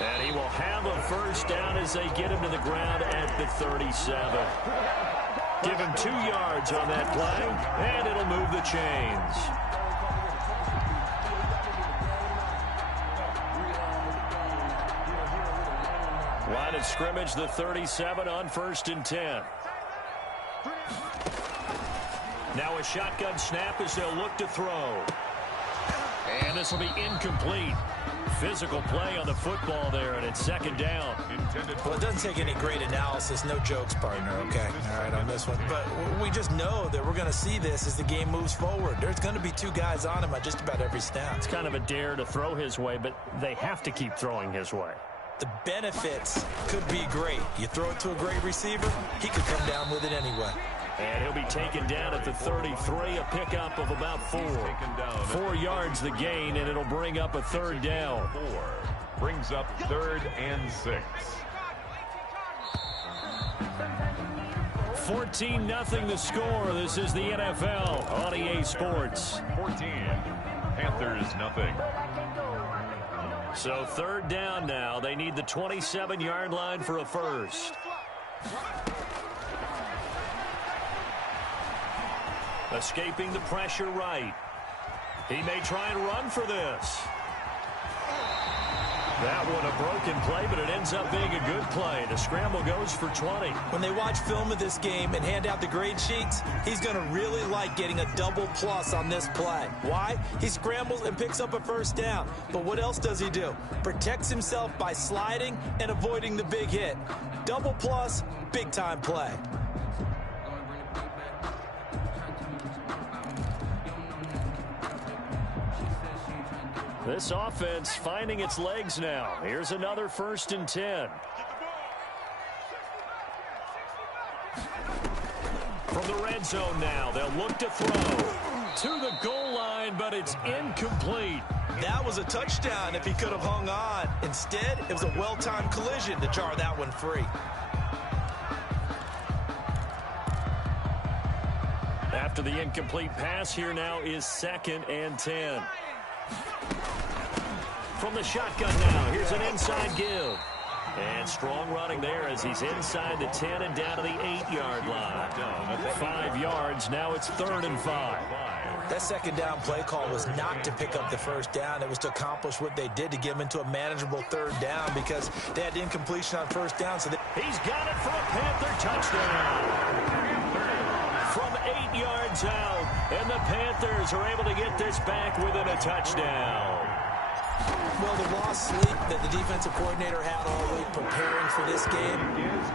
And he will have a first down as they get him to the ground at the 37. Give him 2 yards on that play, and it'll move the chains. Line of scrimmage, the 37 on 1st and 10. Now a shotgun snap as they'll look to throw. And this will be incomplete. Physical play on the football there, and it's 2nd down. Well, it doesn't take any great analysis. No jokes, partner, okay? All right, on this one. But we just know that we're going to see this as the game moves forward. There's going to be 2 guys on him at just about every snap. It's kind of a dare to throw his way, but they have to keep throwing his way. The benefits could be great. You throw it to a great receiver, he could come down with it anyway. And he'll be taken down at the 33, a pickup of about 4. 4 yards the gain, and it'll bring up a 3rd down. 4 brings up 3rd and 6. 14-0 the score. This is the NFL on EA Sports. 14, Panthers nothing. So 3rd down now. They need the 27-yard line for a first. Escaping the pressure right. He may try and run for this. That one a broken play, but it ends up being a good play. The scramble goes for 20. When they watch film of this game and hand out the grade sheets, he's going to really like getting a double plus on this play. Why? He scrambles and picks up a first down. But what else does he do? Protects himself by sliding and avoiding the big hit. Double plus, big-time play. This offense finding its legs now. Here's another 1st and 10. From the red zone now, they'll look to throw to the goal line, but it's incomplete. That was a touchdown if he could have hung on. Instead, it was a well-timed collision to jar that one free. After the incomplete pass, here now is 2nd and 10. From the shotgun now, here's an inside give. And strong running there as he's inside the 10 and down to the 8-yard line. 5 yards, now it's 3rd and 5. That 2nd down play call was not to pick up the first down. It was to accomplish what they did to get him into a manageable 3rd down because they had incompletion on 1st down. So he's got it for a Panther touchdown. From 8 yards out, and the Panthers are able to get this back within a touchdown. Well, the lost sleep that the defensive coordinator had all week preparing for this game,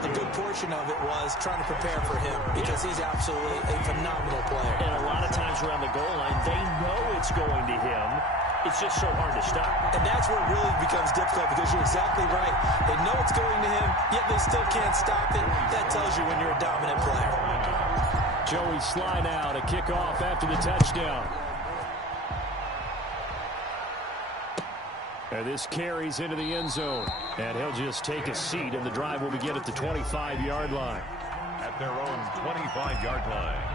a good portion of it was trying to prepare for him because he's absolutely a phenomenal player. And a lot of times around the goal line, they know it's going to him. It's just so hard to stop. And that's where it really becomes difficult because you're exactly right. They know it's going to him, yet they still can't stop it. That tells you when you're a dominant player. Joey Sly now to kick off after the touchdown. And this carries into the end zone. And he'll just take a seat, and the drive will begin at the 25-yard line. At their own 25-yard line.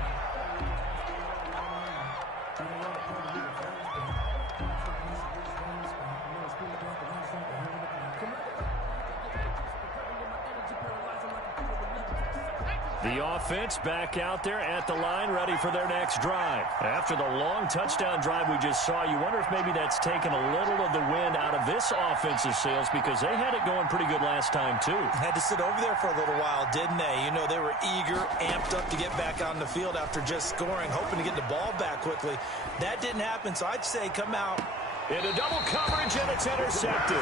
The offense back out there at the line, ready for their next drive. After the long touchdown drive we just saw, you wonder if maybe that's taken a little of the wind out of this offensive sails because they had it going pretty good last time, too. Had to sit over there for a little while, didn't they? You know, they were eager, amped up to get back out on the field after just scoring, hoping to get the ball back quickly. That didn't happen, so I'd say come out. Into double coverage, and it's intercepted.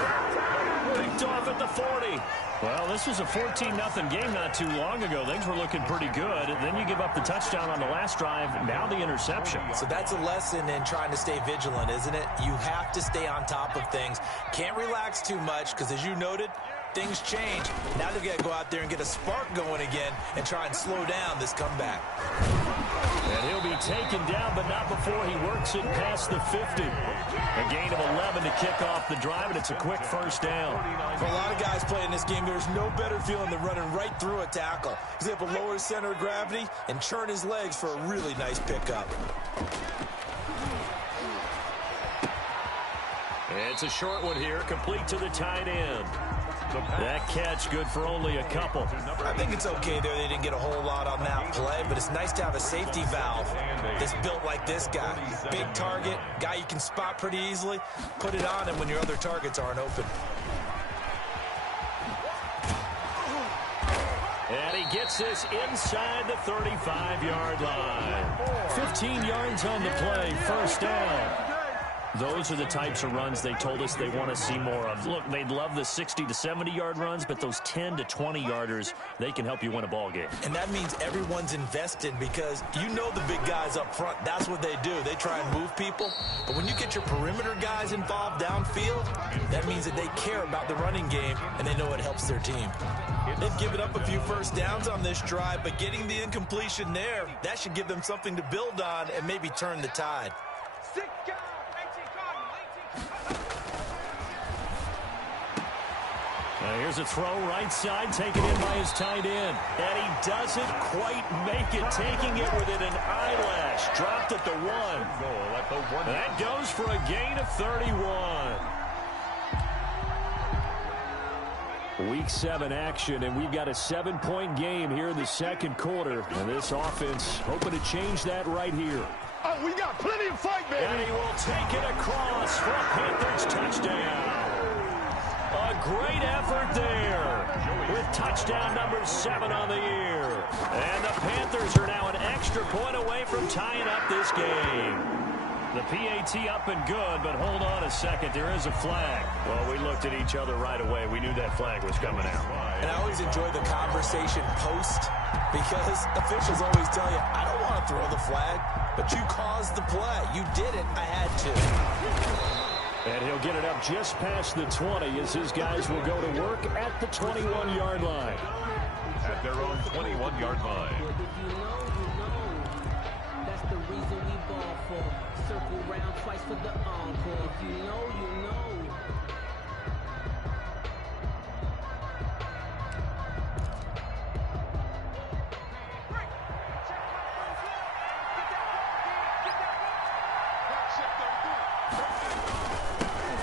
Picked off at the 40. Well, this was a 14-0 game not too long ago. Things were looking pretty good. And then you give up the touchdown on the last drive. Now the interception. So that's a lesson in trying to stay vigilant, isn't it? You have to stay on top of things. Can't relax too much because, as you noted, things change. Now they've got to go out there and get a spark going again and try and slow down this comeback. And he'll be taken down, but not before he works it past the 50. A gain of 11 to kick off the drive, and it's a quick first down. For a lot of guys playing this game, there's no better feeling than running right through a tackle. He's able to lower his center of gravity and churn his legs for a really nice pickup. It's a short one here, complete to the tight end. That catch good for only a couple. I think it's okay there. They didn't get a whole lot on that play, but it's nice to have a safety valve that's built like this guy. Big target, guy you can spot pretty easily. Put it on him when your other targets aren't open. And he gets this inside the 35-yard line. 15 yards on the play, first down. Those are the types of runs they told us they want to see more of. Look, they'd love the 60 to 70-yard runs, but those 10 to 20-yarders, they can help you win a ball game. And that means everyone's invested because you know the big guys up front, that's what they do. They try and move people. But when you get your perimeter guys involved downfield, that means that they care about the running game, and they know it helps their team. They've given up a few first downs on this drive, but getting the incompletion there, that should give them something to build on and maybe turn the tide. Here's a throw right side, taken in by his tight end. And he doesn't quite make it, taking it within an eyelash. Dropped at the 1. That goes for a gain of 31. Week 7 action, and we've got a 7-point game here in the second quarter. And this offense hoping to change that right here. Oh, we got plenty of fight, baby. And he will take it across for a Panthers touchdown. A great effort there with touchdown number 7 on the year. And the Panthers are now an extra point away from tying up this game. The PAT up and good, but hold on a second. There is a flag. Well, we looked at each other right away. We knew that flag was coming out. And I always enjoy the conversation post because officials always tell you, I don't want to throw the flag, but you caused the play. You did it. I had to. And he'll get it up just past the 20 as his guys will go to work at the 21-yard line. At their own 21-yard line. If you know, that's the reason we ball for. Circle round twice for the encore. If you know, you know.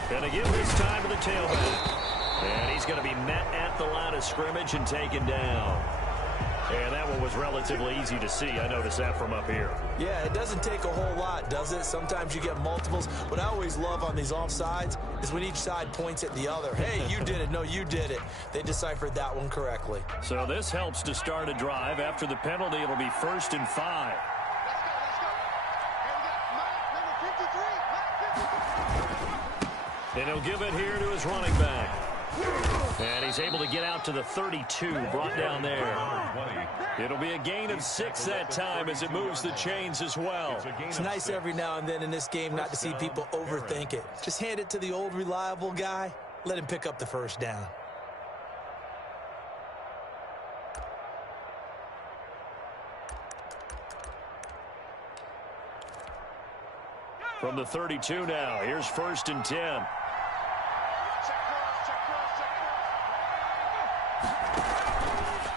Going to give this time to the tailback. And he's going to be met at the line of scrimmage and taken down. And that one was relatively easy to see. I noticed that from up here. Yeah, it doesn't take a whole lot, does it? Sometimes you get multiples. What I always love on these offsides is when each side points at the other. Hey, you did it. No, you did it. They deciphered that one correctly. So this helps to start a drive. After the penalty, it'll be 1st and 5. And he'll give it here to his running back. And he's able to get out to the 32, brought down there. It'll be a gain of 6 that time as it moves the chains as well. It's nice every now and then in this game not to see people overthink it. Just hand it to the old reliable guy. Let him pick up the first down. From the 32 now, here's 1st and 10.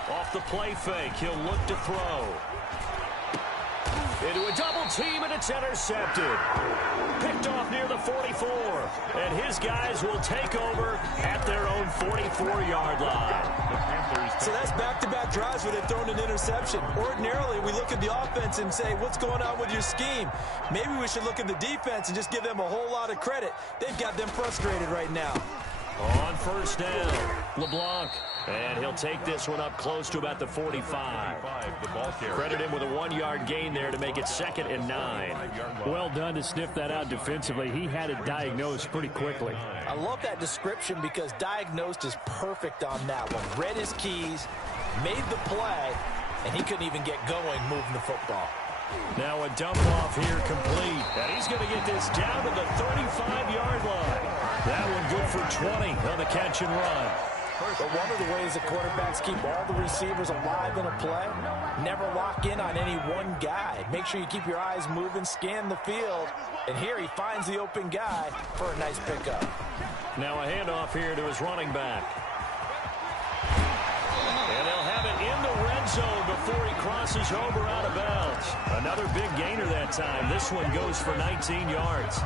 Off the play fake, he'll look to throw. Into a double team, and it's intercepted. Picked off near the 44. And his guys will take over at their own 44-yard line. So that's back-to-back drives where they've thrown an interception. Ordinarily, we look at the offense and say, what's going on with your scheme? Maybe we should look at the defense and just give them a whole lot of credit. They've got them frustrated right now. On 1st down, LeBlanc. And he'll take this one up close to about the 45. Credit him with a 1-yard gain there to make it 2nd and 9. Well done to sniff that out defensively. He had it diagnosed pretty quickly. I love that description because diagnosed is perfect on that one. Read his keys, made the play, and he couldn't even get going moving the football. Now a dump off here complete. And he's going to get this down to the 35-yard line. That one good for 20 on the catch and run. But one of the ways the quarterbacks keep all the receivers alive in a play, never lock in on any one guy. Make sure you keep your eyes moving, scan the field, and here he finds the open guy for a nice pickup. Now a handoff here to his running back. And they'll have it in the red end zone before he crosses over out of bounds. Another big gainer that time. This one goes for 19 yards.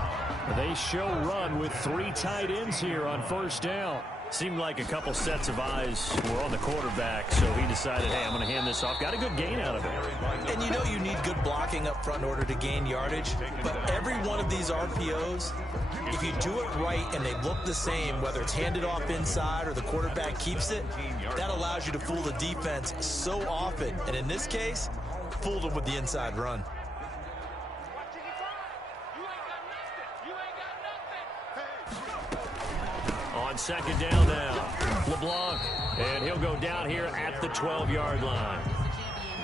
They show run with 3 tight ends here on first down. Seemed like a couple sets of eyes were on the quarterback, so he decided, hey, I'm going to hand this off. Got a good gain out of it. And you know you need good blocking up front in order to gain yardage. But every one of these RPOs, if you do it right and they look the same, whether it's handed off inside or the quarterback keeps it, that allows you to fool the defense so often. And in this case, fooled them with the inside run. On second down now, LeBlanc, and he'll go down here at the 12-yard line.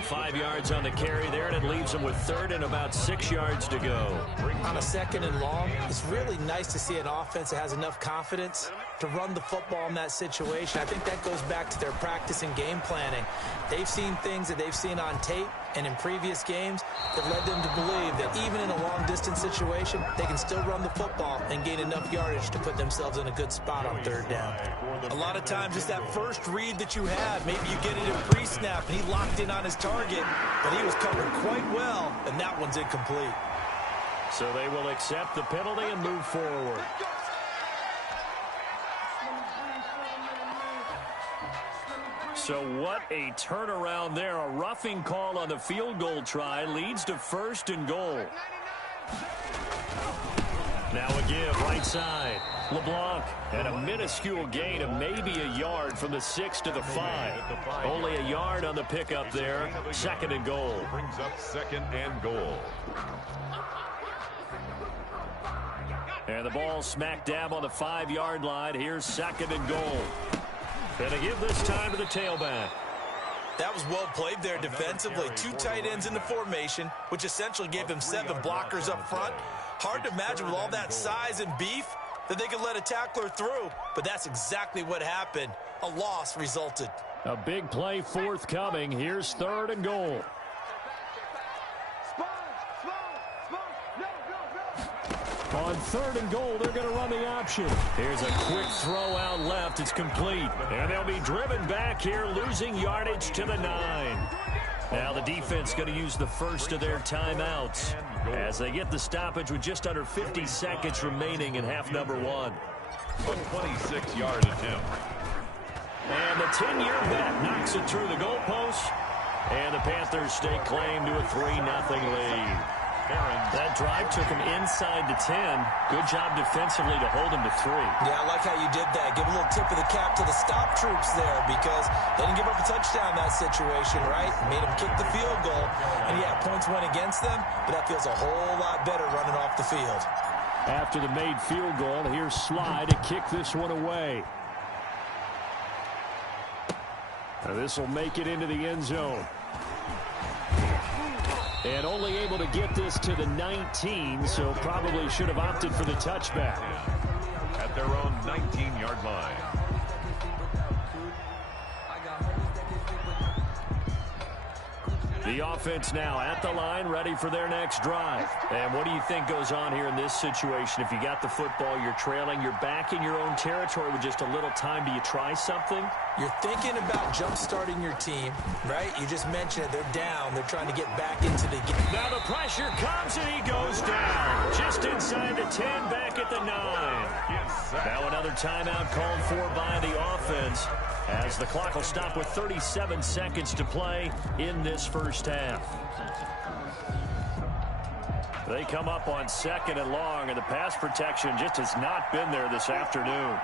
5 yards on the carry there, and it leaves him with 3rd and about 6 yards to go. On a 2nd and long, it's really nice to see an offense that has enough confidence to run the football in that situation. I think that goes back to their practice and game planning. They've seen things that they've seen on tape and in previous games that led them to believe that even in a long-distance situation, they can still run the football and gain enough yardage to put themselves in a good spot on 3rd down. A lot of times it's that first read that you have. Maybe you get it in pre-snap, and he locked in on his target, but he was covered quite well, and that one's incomplete. So they will accept the penalty and move forward. So what a turnaround there. A roughing call on the field goal try leads to 1st and goal. Now a give right side. LeBlanc and a minuscule gain of maybe a yard from the 6 to the 5. Only a yard on the pickup there. 2nd and goal. Brings up 2nd and goal. And the ball smack dab on the 5-yard line. Here's 2nd and goal. And a give this time to the tailback. That was well played there defensively. 2 tight ends in the formation, which essentially gave them 7 blockers up front. Hard to imagine with all that size and beef that they could let a tackler through, but that's exactly what happened. A loss resulted. A big play forthcoming. Here's 3rd and goal. On 3rd and goal, they're going to run the option. Here's a quick throw out left. It's complete. And they'll be driven back here, losing yardage to the 9. Now the defense going to use the first of their timeouts as they get the stoppage with just under 50 seconds remaining in half number 1. A 26-yard attempt. And the 10-year vet knocks it through the goalpost. And the Panthers stake claim to a 3-0 lead. That drive took him inside the 10. Good job defensively to hold him to 3. Yeah, I like how you did that. Give a little tip of the cap to the stop troops there because they didn't give up a touchdown in that situation, right? Made them kick the field goal. And, yeah, points went against them, but that feels a whole lot better running off the field. After the made field goal, here's Sly to kick this one away. This will make it into the end zone. And only able to get this to the 19, so probably should have opted for the touchback. At their own 19-yard line. The offense now at the line, ready for their next drive. And what do you think goes on here in this situation? If you got the football, you're trailing, you're back in your own territory with just a little time. Do you try something? You're thinking about jump-starting your team, right? You just mentioned it. They're down. They're trying to get back into the game. Now the pressure comes, and he goes down. Just inside the 10, back at the 9. Now another timeout called for by the offense, as the clock will stop with 37 seconds to play in this first half. They come up on 2nd and long, and the pass protection just has not been there this afternoon.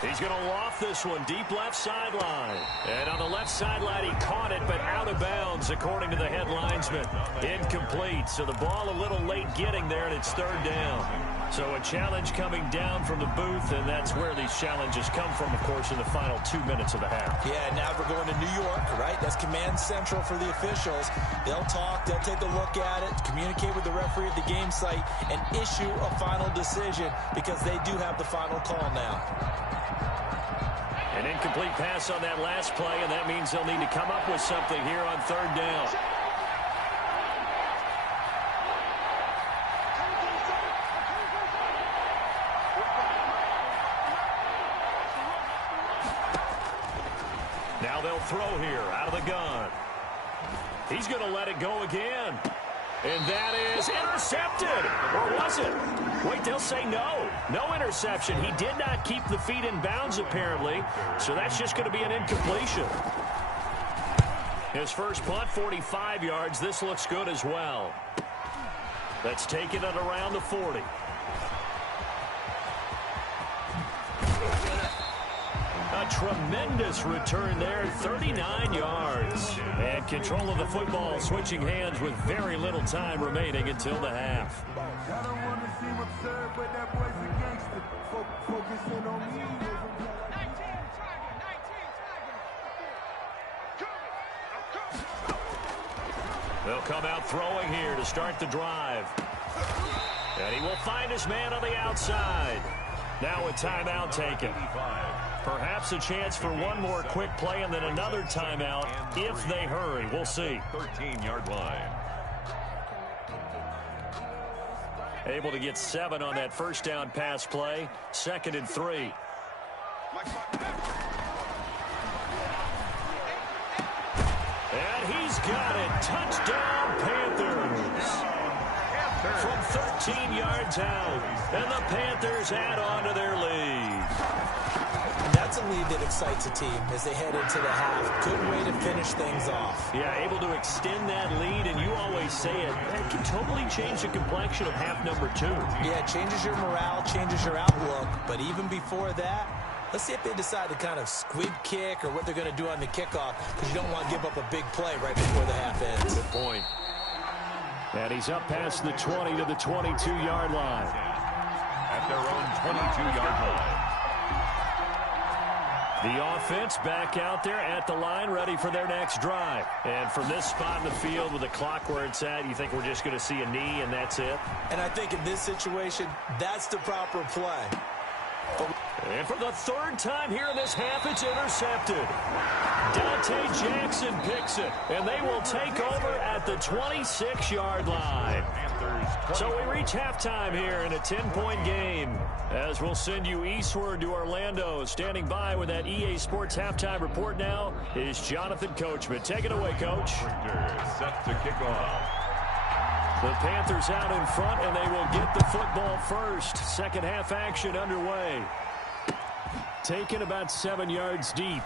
He's going to loft this one deep left sideline. And on the left sideline, he caught it, but out of bounds, according to the head linesman. Incomplete. So the ball a little late getting there, and it's 3rd down. So a challenge coming down from the booth, and that's where these challenges come from, of course, in the final 2 minutes of the half. Yeah, now we're going to New York, right? That's command central for the officials. They'll talk, they'll take a look at it, communicate with the referee at the game site, and issue a final decision because they do have the final call now. An incomplete pass on that last play, and that means they'll need to come up with something here on 3rd down. throw here out of the gun. He's going to let it go again. And that is intercepted. Or was it? Wait, they'll say no. No interception. He did not keep the feet in bounds, apparently. So that's just going to be an incompletion. His first punt, 45 yards. This looks good as well. That's taken it around the 40. A tremendous return there, 39 yards. And control of the football switching hands with very little time remaining until the half. They'll come out throwing here to start the drive. And he will find his man on the outside. Now a timeout taken. Perhaps a chance for one more quick play and then another timeout if they hurry. We'll see. 13-yard line. Able to get 7 on that first down pass play. 2nd and 3. And he's got it. Touchdown, Panthers. From 13 yards out. And the Panthers add on to their lead. That's a lead that excites a team as they head into the half. Good way to finish things off. Yeah, able to extend that lead, and you always say it, that can totally change the complexion of half number 2. Yeah, it changes your morale, changes your outlook. But even before that, let's see if they decide to kind of squib kick or what they're going to do on the kickoff, because you don't want to give up a big play right before the half ends. Good point. And he's up past the 20 to the 22-yard line. At their own 22-yard line. The offense back out there at the line, ready for their next drive. And from this spot in the field with the clock where it's at, you think we're just going to see a knee and that's it? And I think in this situation, that's the proper play. And for the 3rd time here in this half, it's intercepted. Dante Jackson picks it, and they will take over at the 26-yard line. So we reach halftime here in a 10-point game. As we'll send you eastward to Orlando. Standing by with that EA Sports halftime report now is Jonathan Coachman. Take it away, Coach. Set to kick off. The Panthers out in front, and they will get the football first. Second half action underway. Taken about 7 yards deep.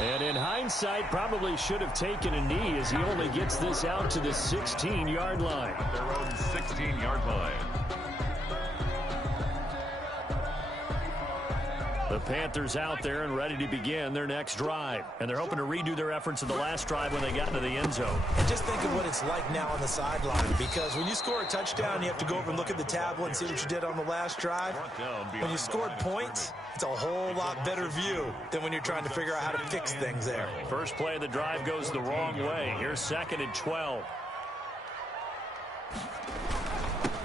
And in hindsight, probably should have taken a knee as he only gets this out to the 16-yard line. Their own 16-yard line. The Panthers out there and ready to begin their next drive. And they're hoping to redo their efforts of the last drive when they got into the end zone. And just think of what it's like now on the sideline, because when you score a touchdown, you have to go over and look at the tablet and see what you did on the last drive. When you scored points, it's a whole lot better view than when you're trying to figure out how to fix things there. First play of the drive goes the wrong way. Here's 2nd and 12.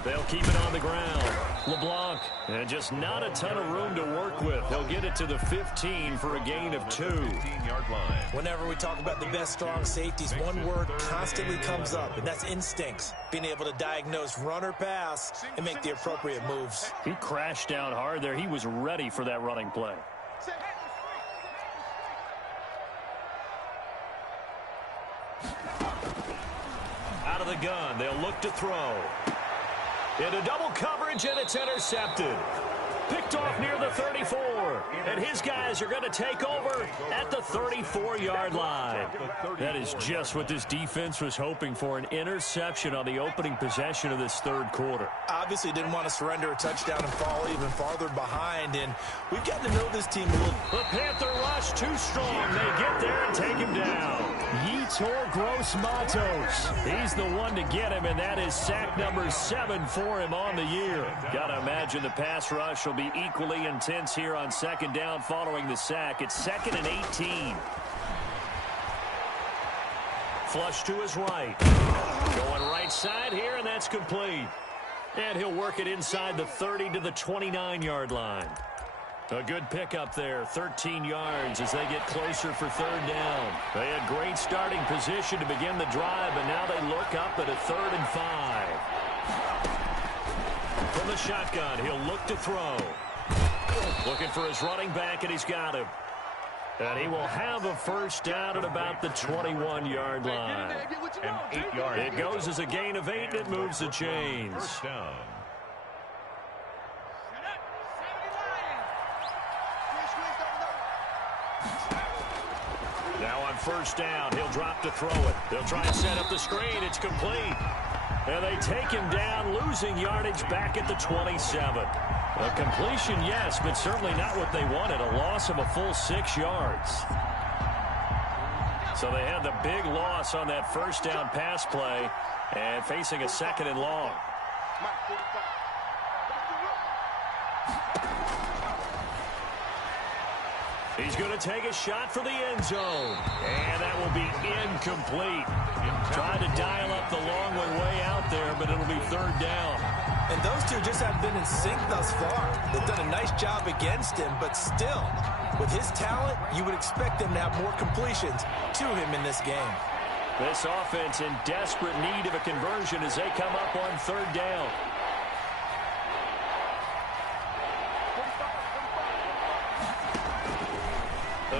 They'll keep it on the ground. LeBlanc, and just not a ton of room to work with. He'll get it to the 15 for a gain of 2. 15-yard line. Whenever we talk about the best strong safeties, one word constantly comes up, and that's instincts. Being able to diagnose run or pass and make the appropriate moves. He crashed down hard there. He was ready for that running play. Out of the gun, they'll look to throw. Into double coverage, and it's intercepted. Picked off near the 34. And his guys are going to take over at the 34-yard line. That is just what this defense was hoping for, an interception on the opening possession of this 3rd quarter. Obviously didn't want to surrender a touchdown and fall even farther behind, and we've gotten to know this team a little. The Panther rush too strong. They get there and take him down. Yetur Gross-Matos. He's the one to get him, and that is sack number 7 for him on the year. Got to imagine the pass rush will be equally intense here on 2nd down following the sack. It's 2nd and 18. Flush to his right. Going right side here, and that's complete. And he'll work it inside the 30 to the 29-yard line. A good pickup there, 13 yards as they get closer for 3rd down. They had great starting position to begin the drive, but now they look up at a 3rd and 5. From the shotgun, he'll look to throw. Looking for his running back, and he's got him. And he will have a first down at about the 21-yard line. An 8-yard. It goes as a gain of 8, and it moves the chains. First down. Now on first down, he'll drop to throw it. They'll try and set up the screen. It's complete. And they take him down, losing yardage back at the 27. A completion, yes, but certainly not what they wanted. A loss of a full 6 yards. So they had the big loss on that first down pass play and facing a 2nd and long. He's going to take a shot for the end zone. And that will be incomplete. Trying to dial up the long way out there, but it'll be 3rd down. And those two just haven't been in sync thus far. They've done a nice job against him, but still, with his talent, you would expect them to have more completions to him in this game. This offense in desperate need of a conversion as they come up on 3rd down.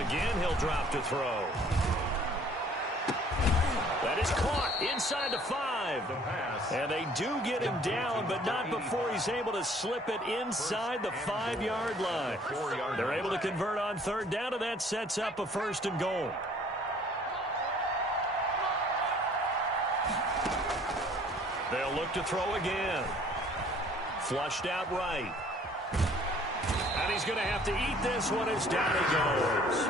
Again, he'll drop to throw. That is caught inside the 5. And they do get him down, but not before he's able to slip it inside the 5-yard line. They're able to convert on 3rd down, and that sets up a 1st and goal. They'll look to throw again. Flushed out right. And he's going to have to eat this one as down he goes.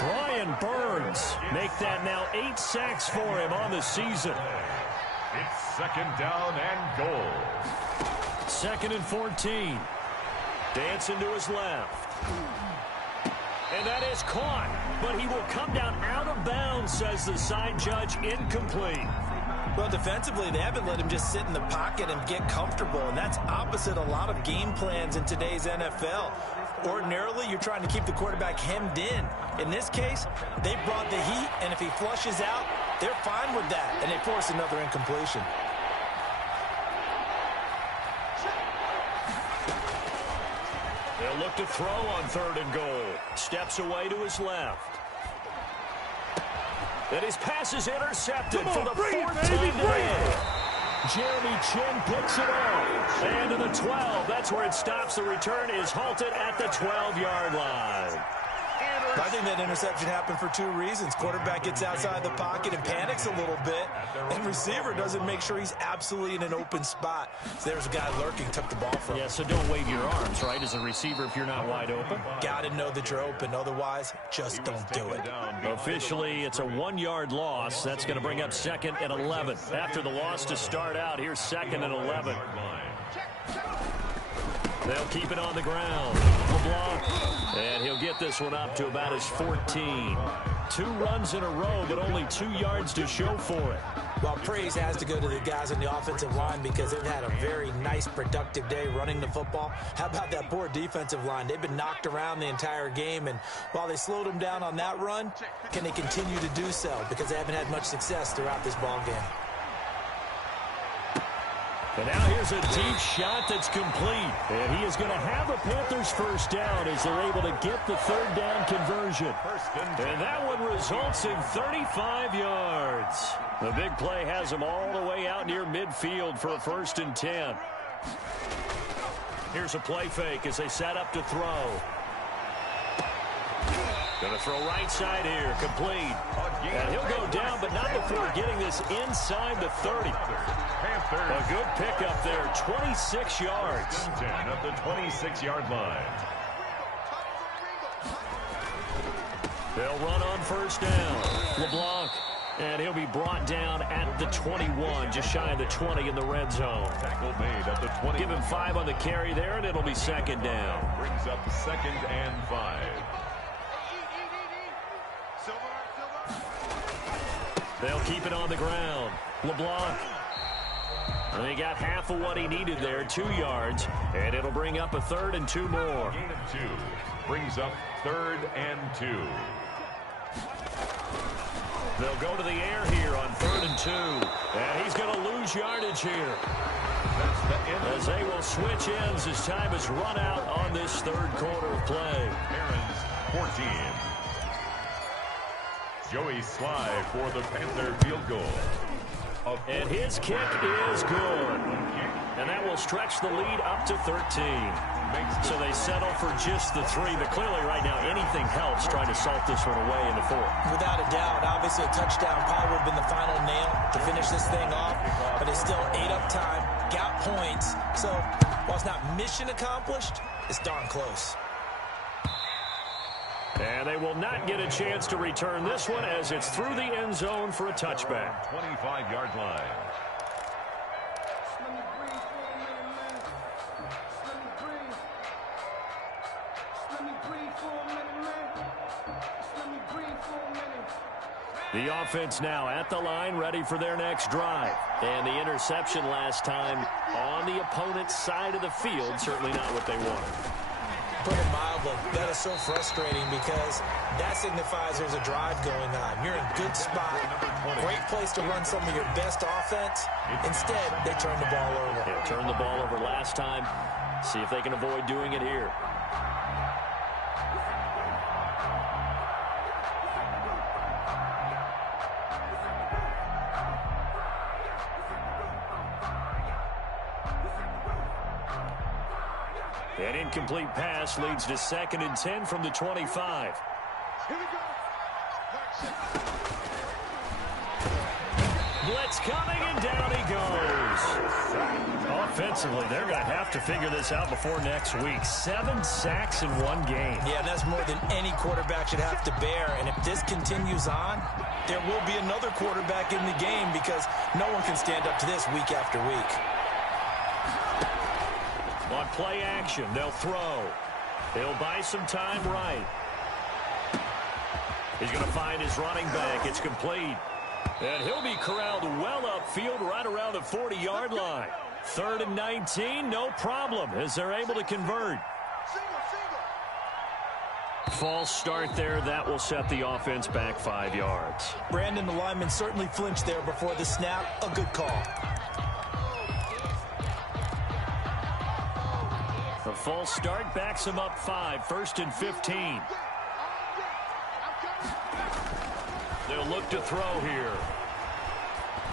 Brian Burns make that now 8 sacks for him on the season. It's 2nd down and goal. 2nd and 14. Dancing to his left. And that is caught, but he will come down out of bounds, says the side judge. Incomplete. Well, defensively, they haven't let him just sit in the pocket and get comfortable, and that's opposite a lot of game plans in today's NFL. Ordinarily, you're trying to keep the quarterback hemmed in. In this case, they brought the heat, and if he flushes out, they're fine with that, and they force another incompletion. They'll look to throw on 3rd and goal. Steps away to his left. And his pass is intercepted for the 4th time today. Jeremy Chin picks it up. And to the 12. That's where it stops. The return is halted at the 12-yard line. I think that interception happened for 2 reasons. Quarterback gets outside the pocket and panics a little bit, and receiver doesn't make sure he's absolutely in an open spot. So there's a guy lurking, took the ball from him. Yeah, so don't wave your arms, right, as a receiver if you're not wide open. Got to know that you're open. Otherwise, just don't do it. Officially, it's a 1-yard loss. That's going to bring up 2nd and 11. After the loss to start out, here's 2nd and 11. They'll keep it on the ground. LeBlanc, and he'll get this one up to about his 14. 2 runs in a row, but only 2 yards to show for it. Well, praise has to go to the guys on the offensive line because they've had a very nice, productive day running the football. How about that poor defensive line? They've been knocked around the entire game, and while they slowed them down on that run, can they continue to do so? Because they haven't had much success throughout this ball game. And now here's a deep shot that's complete. And he is going to have a Panthers first down as they're able to get the 3rd down conversion. And that one results in 35 yards. The big play has them all the way out near midfield for a 1st and 10. Here's a play fake as they set up to throw. Going to throw right side here, complete. And he'll go down, but not before getting this inside the 30. A good pickup there, 26 yards. 10 at the 26-yard line. They'll run on first down. LeBlanc, and he'll be brought down at the 21, just shy of the 20 in the red zone. Tackle made at the 20. Give him 5 on the carry there, and it'll be 2nd down. Brings up 2nd and 5. They'll keep it on the ground. LeBlanc. And he got half of what he needed there, 2 yards, and it'll bring up a 3rd and 2 more. Gain of 2 brings up 3rd and 2. They'll go to the air here on 3rd and 2, and he's going to lose yardage here. As they will switch ends as time is run out on this third quarter of play. Aaron's 14. Joey Sly for the Panther field goal. And his kick is good. And that will stretch the lead up to 13. So they settle for just the 3. But clearly right now anything helps trying to salt this one away in the 4th. Without a doubt, obviously a touchdown probably would have been the final nail to finish this thing off. But it's still 8 up time, got points. So while it's not mission accomplished, it's darn close. And they will not get a chance to return this one as it's through the end zone for a touchback. 25-yard line. The offense now at the line, ready for their next drive. And the interception last time on the opponent's side of the field, certainly not what they wanted. Put it mildly, that is so frustrating because that signifies there's a drive going on. You're in a good spot, great place to run some of your best offense. Instead, they turn the ball over. Yeah, turned the ball over last time. See if they can avoid doing it here. An incomplete pass leads to 2nd and 10 from the 25. Here we go. Blitz coming, and down he goes. Offensively, they're going to have to figure this out before next week. 7 sacks in one game. Yeah, that's more than any quarterback should have to bear. And if this continues on, there will be another quarterback in the game because no one can stand up to this week after week. On play action, they'll throw. They'll buy some time right. He's going to find his running back. It's complete. And he'll be corralled well upfield right around the 40-yard line. 3rd and 19, no problem as they're able to convert. False start there. That will set the offense back 5 yards. Brandon, the lineman certainly flinched there before the snap. A good call. A false start backs him up 5, 1st and 15. They'll look to throw here.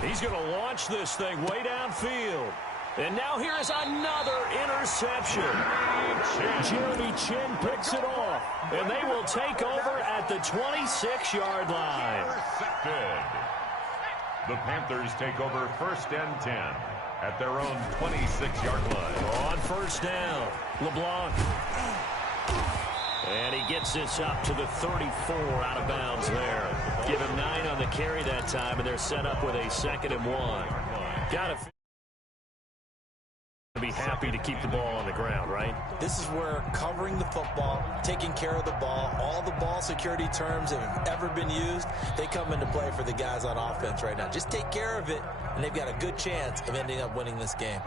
He's going to launch this thing way downfield. And now here is another interception. Jeremy Chin picks it off. And they will take over at the 26-yard line. Intercepted. The Panthers take over 1st and 10 at their own 26-yard line. On 1st down, LeBlanc. And he gets this up to the 34 out of bounds there. Give him 9 on the carry that time, and they're set up with a 2nd and 1. Got to be happy to keep the ball on the ground, right? This is where covering the football, taking care of the ball, all the ball security terms that have ever been used, they come into play for the guys on offense right now. Just take care of it, and they've got a good chance of ending up winning this game.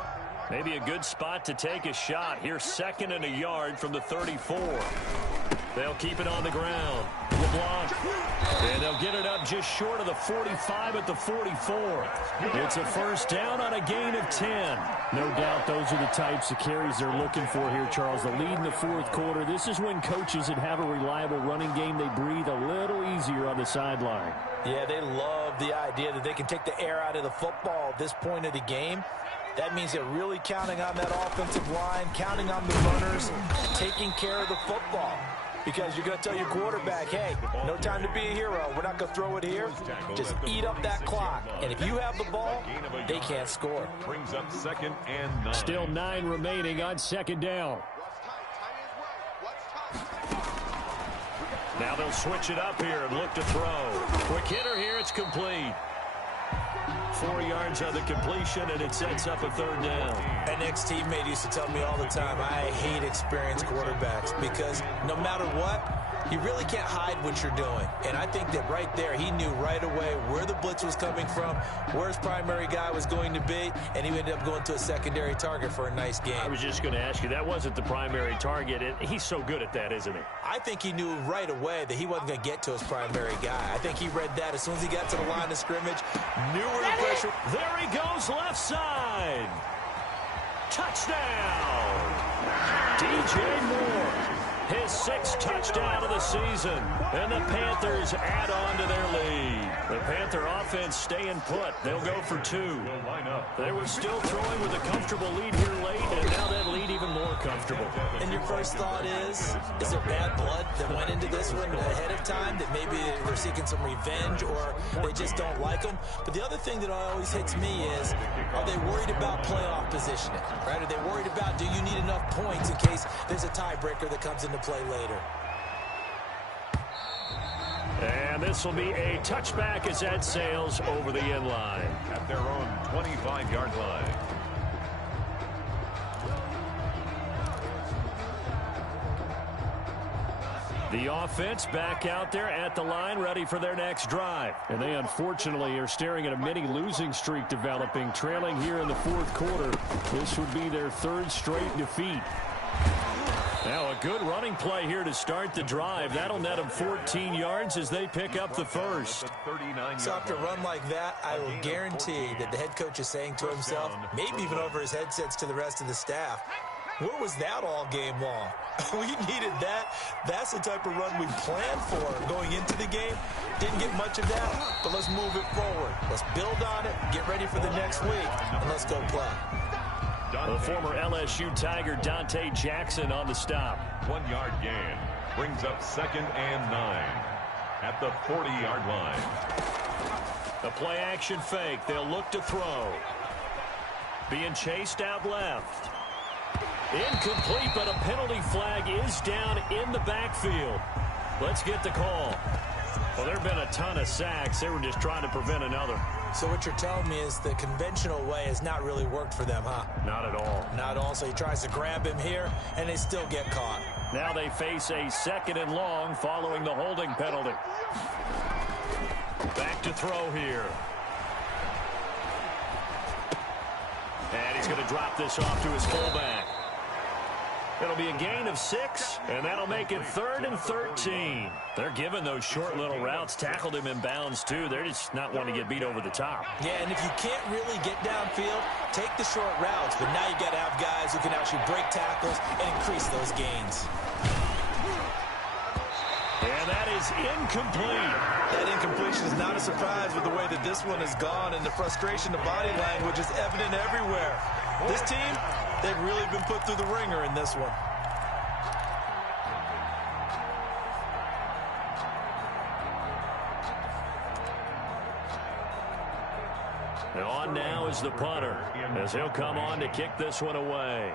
Maybe a good spot to take a shot. Here's 2nd and a yard from the 34. They'll keep it on the ground. LeBlanc. And they'll get it up just short of the 45 at the 44. It's a 1st down on a gain of 10. No doubt those are the types of carries they're looking for here, Charles. The lead in the 4th quarter. This is when coaches that have a reliable running game, they breathe a little easier on the sideline. Yeah, they love the idea that they can take the air out of the football at this point of the game. That means they're really counting on that offensive line, counting on the runners, taking care of the football. Because you're going to tell your quarterback, hey, no time to be a hero. We're not going to throw it here. Just eat up that clock. And if you have the ball, they can't score. Brings up 2nd and 9. Still 9 remaining on 2nd down. Now they'll switch it up here and look to throw. Quick hitter here, it's complete. 4 yards on the completion, and it sets up a 3rd down. An ex-teammate used to tell me all the time, I hate experienced quarterbacks because no matter what, you really can't hide what you're doing. And I think that right there, he knew right away where the blitz was coming from, where his primary guy was going to be, and he ended up going to a secondary target for a nice game. I was just going to ask you, that wasn't the primary target, and he's so good at that, isn't he? I think he knew right away that he wasn't going to get to his primary guy. I think he read that as soon as he got to the line of scrimmage, knew where the pressure. There he goes left side. touchdown! DJ Moore, his 6th touchdown of the season, and the Panthers add on to their lead. The Panther offense staying put. They'll go for 2. They were still throwing with a comfortable lead here late, and now that lead even more comfortable. And your first thought is there bad blood that went into this one ahead of time, that maybe they're seeking some revenge or they just don't like them? But the other thing that always hits me is, are they worried about playoff positioning? Right? Are they worried about, do you need enough points in case there's a tiebreaker that comes into play later? And this will be a touchback as that sails over the end line. At their own 25-yard line. The offense back out there at the line, ready for their next drive. And they unfortunately are staring at a mini losing streak developing, trailing here in the 4th quarter. This would be their 3rd straight defeat. Now a good running play here to start the drive. That'll net them 14 yards as they pick up the first. So after a run like that, I will guarantee that the head coach is saying to himself, maybe even over his headsets to the rest of the staff, where was that all game long? We needed that. That's the type of run we planned for going into the game. Didn't get much of that, but let's move it forward. Let's build on it, get ready for the next week, and let's go play. The former LSU Tiger Dante Jackson on the stop. 1-yard gain brings up 2nd and 9 at the 40-yard line. A play action fake. They'll look to throw. Being chased out left. Incomplete, but a penalty flag is down in the backfield. Let's get the call. Well, there have been a ton of sacks. They were just trying to prevent another. So what you're telling me is the conventional way has not really worked for them, huh? Not at all. Not at all. So he tries to grab him here, and they still get caught. Now they face a 2nd and long following the holding penalty. Back to throw here. And he's going to drop this off to his fullback. It'll be a gain of 6, and that'll make it 3rd and 13. They're giving those short little routes. Tackled him in bounds, too. They're just not wanting to get beat over the top. Yeah, and if you can't really get downfield, take the short routes. But now you got to have guys who can actually break tackles and increase those gains. And that is incomplete. That incompletion is not a surprise with the way that this one has gone, and the frustration, the body language is evident everywhere. This team, they've really been put through the ringer in this one. And on now is the punter, as he'll come on to kick this one away.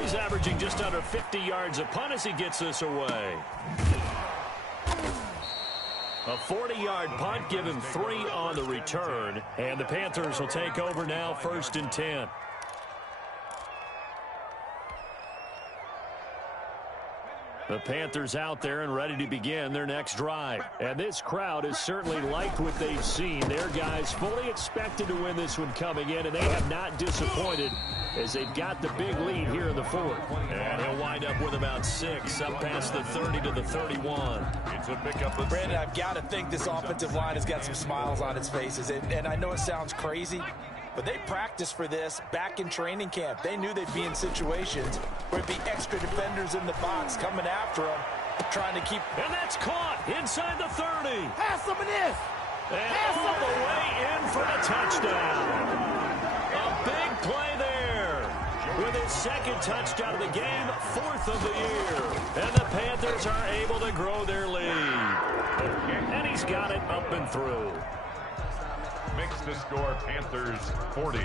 He's averaging just under 50 yards a punt as he gets this away. A 40-yard punt, give him 3 on the return. And the Panthers will take over now, 1st and 10. The Panthers out there and ready to begin their next drive. And this crowd has certainly liked what they've seen. Their guys fully expected to win this one coming in, and they have not disappointed as they've got the big lead here in the 4th. And he'll wind up with about 6, up past the 30 to the 31. It's a pickup of Brandon, I've got to think this offensive line has got some smiles on its faces. And I know it sounds crazy, but they practiced for this back in training camp. They knew they'd be in situations where it'd be extra defenders in the box coming after them, trying to keep... And that's caught inside the 30. Pass some of this. And all the way in for the touchdown. A big play there. With his 2nd touchdown of the game, 4th of the year. And the Panthers are able to grow their lead. And he's got it up and through. makes the score Panthers 40,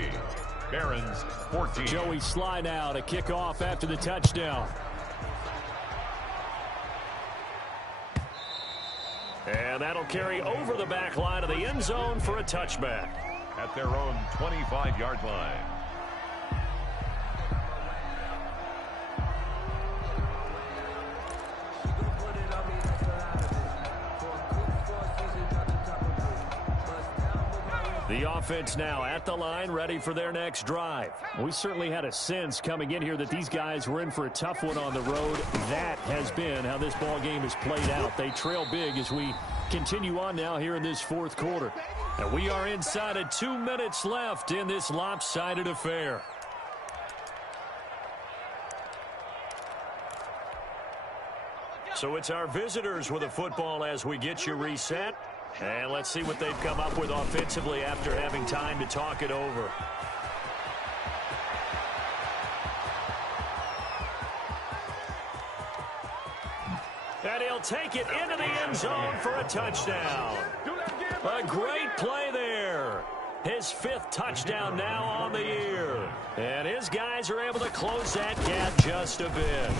Barons 14. Joey Sly now to kick off after the touchdown. And that'll carry over the back line of the end zone for a touchback. At their own 25-yard line. The offense now at the line, ready for their next drive. We certainly had a sense coming in here that these guys were in for a tough one on the road. That has been how this ball game has played out. They trail big as we continue on now here in this fourth quarter. And we are inside of 2 minutes left in this lopsided affair. So it's our visitors with a football as we get you reset. And let's see what they've come up with offensively after having time to talk it over. And he'll take it into the end zone for a touchdown. A great play there. His 5th touchdown now on the year. And his guys are able to close that gap just a bit.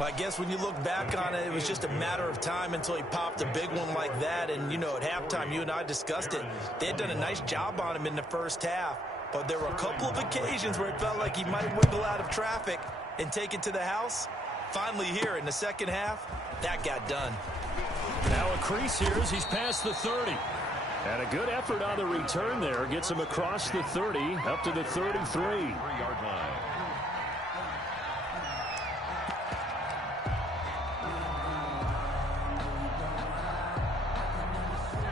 I guess when you look back on it, it was just a matter of time until he popped a big one like that. And, you know, at halftime, you and I discussed it. They had done a nice job on him in the first half. But there were a couple of occasions where it felt like he might wiggle out of traffic and take it to the house. Finally here in the second half, that got done. Now a crease here as he's past the 30. And a good effort on the return there. Gets him across the 30, up to the 33. 3-yard line.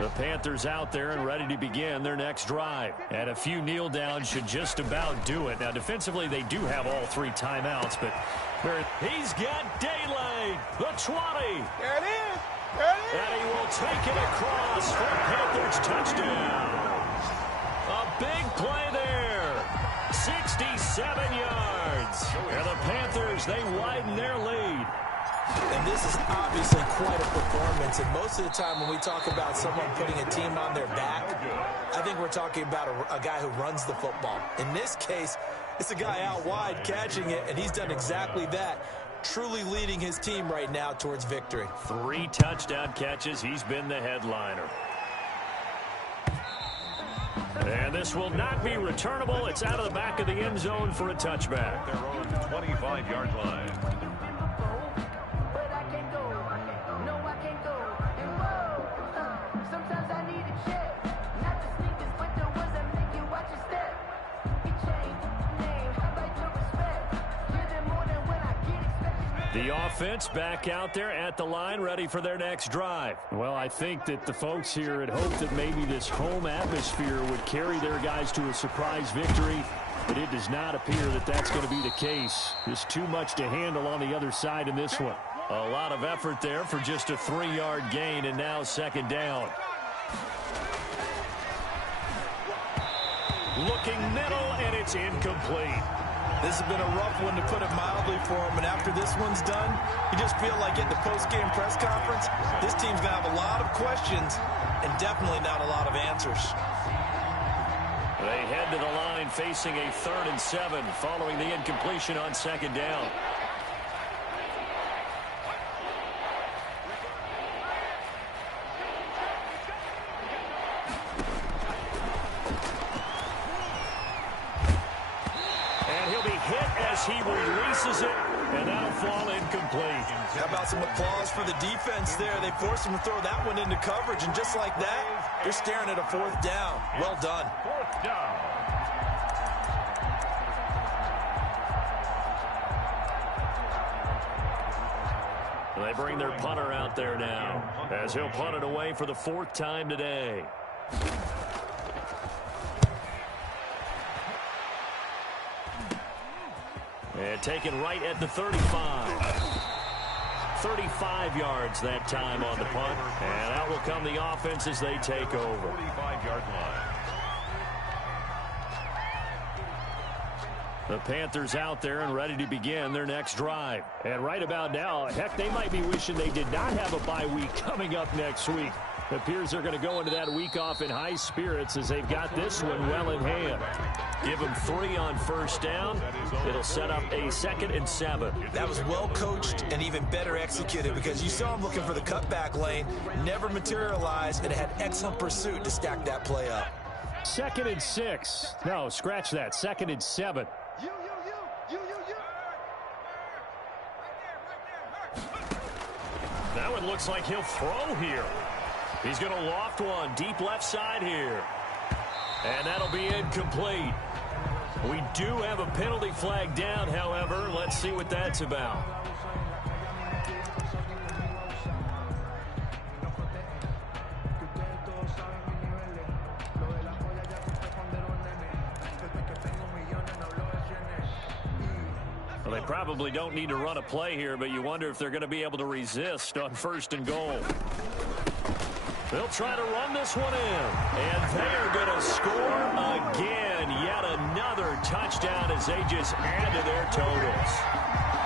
The Panthers out there and ready to begin their next drive. And a few kneel downs should just about do it. Now, defensively, they do have all 3 timeouts, but he's got daylight. The 20. There it is. There it is. And he will take it across for Panthers touchdown. A big play there. 67 yards. And the Panthers, they widen their lead. And this is obviously quite a performance. And most of the time when we talk about someone putting a team on their back, I think we're talking about a guy who runs the football. In this case, it's a guy out wide catching it, and he's done exactly that, truly leading his team right now towards victory. 3 touchdown catches. He's been the headliner. And this will not be returnable. It's out of the back of the end zone for a touchback. Their own 25-yard line. The offense back out there at the line, ready for their next drive. Well, I think that the folks here had hoped that maybe this home atmosphere would carry their guys to a surprise victory, but it does not appear that that's going to be the case. There's too much to handle on the other side in this one. A lot of effort there for just a 3-yard gain, and now second down. Looking middle, and it's incomplete. This has been a rough one, to put it mildly, for him. And after this one's done, you just feel like at the post-game press conference, this team's going to have a lot of questions and definitely not a lot of answers. They head to the line facing a 3rd and 7 following the incompletion on second down. He releases it, and that'll fall incomplete. How about some applause for the defense there? They forced him to throw that one into coverage, and just like that, they're staring at a 4th down. Well done. 4th down. They bring their punter out there now, as he'll punt it away for the 4th time today. And taken right at the 35. 35 yards that time on the punt. And out will come the offense as they take over. 45-yard line. The Panthers out there and ready to begin their next drive. And right about now, heck, they might be wishing they did not have a bye week coming up next week. It appears they're going to go into that week off in high spirits as they've got this one well in hand. Give them 3 on first down. It'll set up a 2nd and 7. That was well coached and even better executed, because you saw him looking for the cutback lane, never materialized, and had excellent pursuit to stack that play up. 2nd and 6. No, scratch that. 2nd and 7. That one looks like he'll throw here. He's going to loft one deep left side here. And that'll be incomplete. We do have a penalty flag down, however. Let's see what that's about. probably don't need to run a play here, but you wonder if they're going to be able to resist on 1st and goal. They'll try to run this one in, and they are going to score again. Yet another touchdown as they just add to their totals.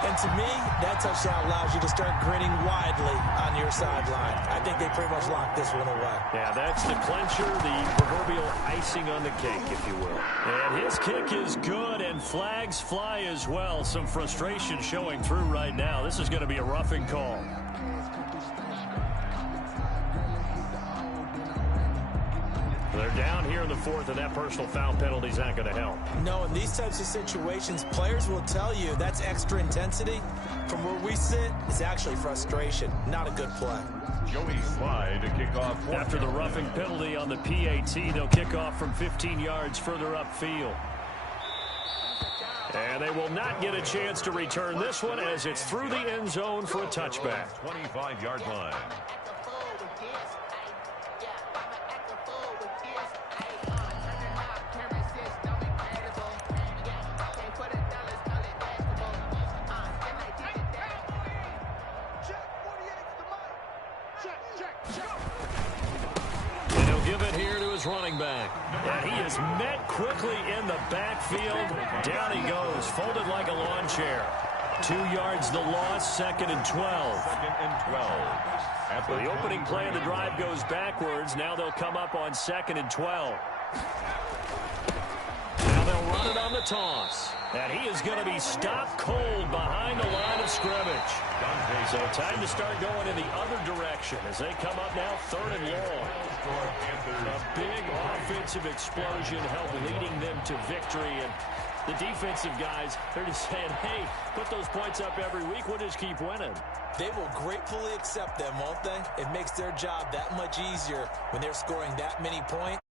And to me, that touchdown allows you to start grinning widely on your sideline. I think they pretty much locked this one away. Yeah, that's the clincher, the proverbial icing on the cake, if you will. And his kick is good, and flags fly as well. Some frustration showing through right now. This is going to be a roughing call. They're down here in the 4th, and that personal foul penalty is not going to help. No, in these types of situations, players will tell you that's extra intensity. From where we sit, it's actually frustration. Not a good play. Joey Slye to kick off. After the roughing penalty on the PAT, they'll kick off from 15 yards further upfield. And they will not get a chance to return this one as it's through the end zone for a touchback. 25-yard line. And he'll give it here to his running back. And he is met quickly in the backfield. Down he goes, folded like a lawn chair. 2 yards the loss, 2nd and 12. 2nd and 12. After the opening play of the drive goes backwards, now they'll come up on 2nd and 12. Now they'll run it on the toss. And he is going to be stopped cold behind the line of scrimmage. So time to start going in the other direction as they come up now 3rd and long. A big offensive explosion helped leading them to victory. And the defensive guys, they're just saying, hey, put those points up every week. We'll just keep winning. They will gratefully accept them, won't they? It makes their job that much easier when they're scoring that many points.